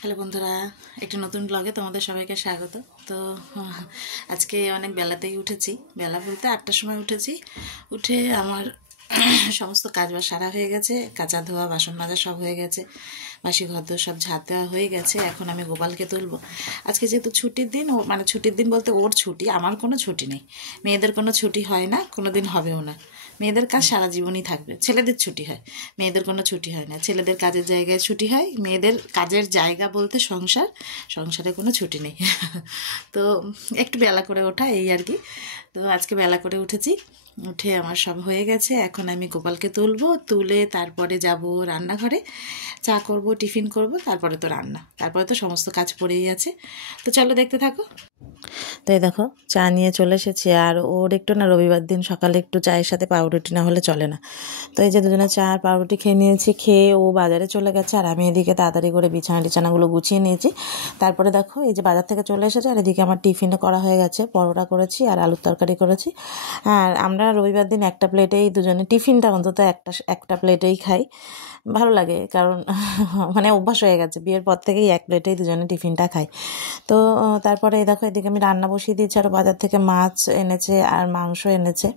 Hello বন্ধুরা, একটি নতুন ব্লগে তোমাদের সবাইকে স্বাগত। তো আজকে অনেক বেলাতেই উঠেছি, বেলা বলতে 8টার সময় উঠেছি। উঠে আমার সমস্ত কাজবাজ সারা হয়ে গেছে, কাঁচা ধোয়া বাসন মাজা সব হয়ে গেছে, বাসি ঘরদোর সব ঝাঁট দেওয়া হয়ে গেছে। এখন আমি গোপালকে তুলবো। আজকে যেহেতু ছুটির দিন, ও মানে ছুটির দিন বলতে ওর ছুটি, আমার কোনো ছুটি নেই। মেয়েদের কোনো ছুটি হয় না, কোনো দিন হবেও না। মেয়েদের কাজ সারা জীবনই থাকবে। ছেলেদের ছুটি হয়, মেয়েদের কোনো ছুটি হয় না। ছেলেদের কাজের জায়গায় ছুটি হয়, মেয়েদের কাজের জায়গা বলতে সংসার, সংসারে কোনো ছুটি নেই। তো একটু বেলা করে ওঠা এই আর কি। তো আজকে বেলা করে উঠেছি, উঠে আমার সব হয়ে গেছে। এখন আমি গোপালকে তুলবো, তুলে তারপরে যাব রান্নাঘরে, চা করব, টিফিন করব, তারপরে তো রান্না, তারপরে তো সমস্ত কাজ পড়েই আছে। তো চলো দেখতে থাকো। তো এই দেখো চা নিয়ে চলে এসেছি। আর ওর একটু না রবিবার দিন সকালে একটু চায়ের সাথে পাউরুটি না হলে চলে না। তো এই যে দুজনে চা আর পাউরুটি খেয়ে নিয়েছি। খেয়ে ও বাজারে চলে গেছে, আর আমি এদিকে তাড়াতাড়ি করে বিছানাগুলো গুছিয়ে নিয়েছি। তারপরে দেখো এই যে বাজার থেকে চলে এসেছে, আর এদিকে আমার টিফিনও করা হয়ে গেছে। পরোটা করেছি আর আলুর তরকারি করেছি। আর আমরা রবিবার দিন একটা প্লেটেই দুজনে টিফিনটা অন্তত একটা প্লেটেই খাই। ভালো লাগে, কারণ মানে অভ্যাস হয়ে গেছে, বিয়ের পর থেকেই এক প্লেটেই দুজনে টিফিনটা খাই। তো তারপরে এই দেখো এদিকে আমি রান্না বসিয়ে দিয়েছি। আর বাজার থেকে মাছ এনেছে আর মাংস এনেছে।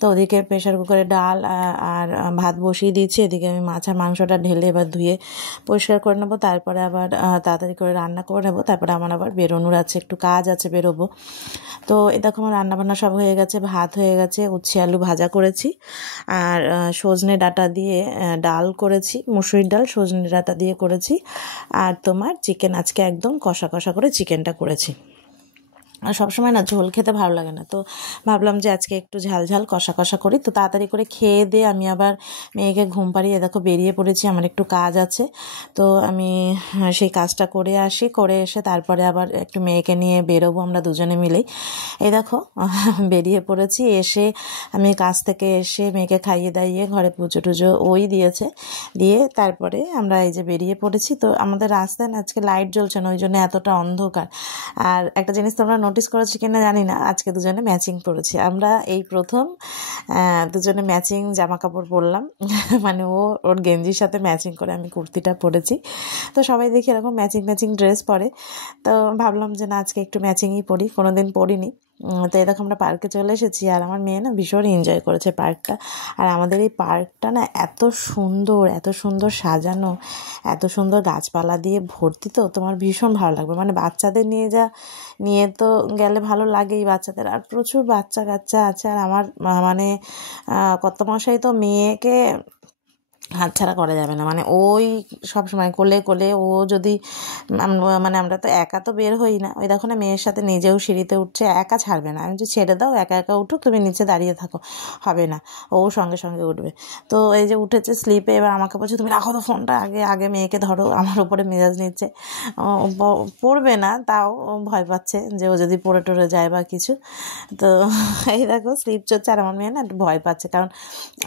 তো ওদিকে প্রেশার কুকারে ডাল আর ভাত বসিয়ে দিয়েছি। এদিকে আমি মাছ আর মাংসটা ঢেলে এবার ধুয়ে পরিষ্কার করে নেবো। তারপরে আবার তাড়াতাড়ি করে রান্না করে নেবো। তারপরে আমার আবার বেরোনোর আছে, একটু কাজ আছে, বেরোবো। তো এই দেখো আমার রান্নাবান্না সব হয়ে গেছে, ভাত হয়ে গেছে, উচ্ছে আলু ভাজা করেছি, আর সজনে ডাঁটা দিয়ে ডাল করেছি, মুসুরির ডাল সজনে ডাঁটা দিয়ে করেছি। আর তোমার চিকেন, আজকে একদম কষা কষা করে চিকেনটা করেছি। আর সবসময় না ঝোল খেতে ভালো লাগে না, তো ভাবলাম যে আজকে একটু ঝাল ঝাল কষা কষা করি। তো তাড়াতাড়ি করে খেয়ে দিয়ে আমি আবার মেয়েকে ঘুম পাড়িয়ে দেখো বেরিয়ে পড়েছি। আমার একটু কাজ আছে, তো আমি সেই কাজটা করে আসি। করে এসে তারপরে আবার একটু মেয়েকে নিয়ে বেরোবো আমরা দুজনে মিলেই। এই দেখো বেরিয়ে পড়েছি। এসে আমি কাজ থেকে এসে মেয়েকে খাইয়ে দাইয়ে ঘরে পুজো টুজো ওই দিয়েছে, দিয়ে তারপরে আমরা এই যে বেরিয়ে পড়েছি। তো আমাদের রাস্তায় না আজকে লাইট জ্বলছে না, ওই জন্য এতটা অন্ধকার। আর একটা জিনিস তোমরা নোটিস করেছি কিনা জানি না, আজকে দুজনে ম্যাচিং পরেছি। আমরা এই প্রথম দুজনে ম্যাচিং জামা কাপড় পরলাম। মানে ওর গেঞ্জির সাথে ম্যাচিং করে আমি কুর্তিটা পরেছি। তো সবাই দেখি এরকম ম্যাচিং ম্যাচিং ড্রেস পরে, তো ভাবলাম যে না আজকে একটু ম্যাচিংই পরি, কোনোদিন পরিনি। তো এরকম আমরা পার্কে চলে এসেছি, আর আমার মেয়ে না ভীষণ এনজয় করেছে পার্কটা। আর আমাদের এই পার্কটা না এত সুন্দর, এত সুন্দর সাজানো, এত সুন্দর গাছপালা দিয়ে ভর্তি। তো তোমার ভীষণ ভালো লাগবে, মানে বাচ্চাদের নিয়ে তো গেলে ভালো লাগেই বাচ্চাদের। আর প্রচুর বাচ্চা কাচ্চা আছে। আর আমার মানে কত মশাই তো মেয়েকে হাতছাড়া করা যাবে না, মানে ওই সবসময় কোলে কোলে। ও যদি মানে আমরা তো একা তো বের হই না, ওই দেখো না মেয়ের সাথে নিজেও সিঁড়িতে উঠছে, একা ছাড়বে না। আমি যে ছেড়ে দাও, একা একা উঠুক, তুমি নিচে দাঁড়িয়ে থাকো, হবে না, ও সঙ্গে সঙ্গে উঠবে। তো এই যে উঠেছে স্লিপে, এবার আমাকে বলছে তুমি রাখো তো ফোনটা, আগে আগে মেয়েকে ধরো। আমার উপরে মেজাজ নিচ্ছে, পড়বে না তাও ভয় পাচ্ছে যে ও যদি পড়ে টড়ে যায় বা কিছু। তো এই দেখো স্লিপ চড়ছে, আর আমার মেয়ে না একটু ভয় পাচ্ছে, কারণ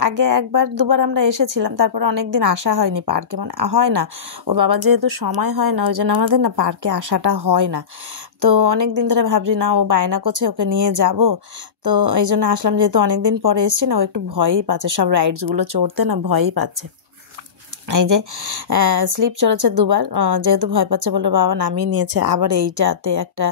আগে একবার দুবার আমরা এসেছিলাম, তারপরে অনেক দিন আসা হয়নি পার্কে, মানে হয় না, ওর বাবা যেহেতু সময় হয় না, ওই জন্য আমাদের না পার্কে আসাটা হয় না। তো অনেক দিন ধরে ভাবছি না, ও বায়না করছে ওকে নিয়ে যাব, তো এই জন্য আসলাম। যেহেতু অনেক দিন পরে এসেছি না, ও একটু ভয়ই পাচ্ছে, সব রাইডসগুলো চড়তে না ভয়ই পাচ্ছে। এই যে স্লিপ চলেছে দুবার, যেহেতু ভয় পাচ্ছে বলে বাবা নামিয়ে নিয়েছে। আবার এইটাতে একটা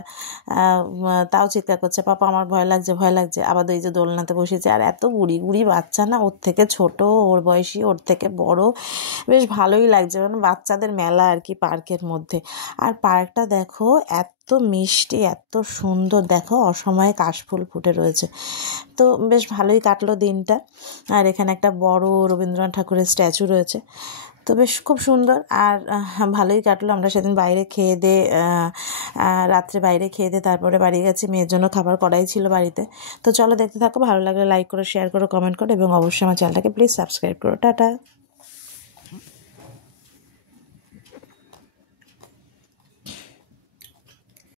তাও চিৎকার করছে, পাপা আমার ভয় লাগছে ভয় লাগছে। আবার এই যে দোলনাতে বসেছে, আর এত বুড়ি বুড়ি বাচ্চা না, ওর থেকে ছোট, ওর বয়সী, ওর থেকে বড়, বেশ ভালোই লাগছে, মানে বাচ্চাদের মেলা আর কি পার্কের মধ্যে। আর পার্কটা দেখো এত মিষ্টি, এত সুন্দর, দেখো অসময়ে কাশফুল ফুটে রয়েছে। তো বেশ ভালোই কাটলো দিনটা। আর এখানে একটা বড় রবীন্দ্রনাথ ঠাকুরের স্ট্যাচু রয়েছে, তো বেশ খুব সুন্দর। আর ভালোই কাটলো। আমরা সেদিন বাইরে খেয়ে দিয়ে রাত্রে বাইরে খেয়ে দিয়ে তারপরে বাড়ি গেছি, মেয়ের জন্য খাবার করাই ছিল বাড়িতে। তো চলো দেখতে থাকো, ভালো লাগলে লাইক করো, শেয়ার করো, কমেন্ট করো, এবং অবশ্যই আমার চ্যানেলটাকে প্লিজ সাবস্ক্রাইব করো। টাটা।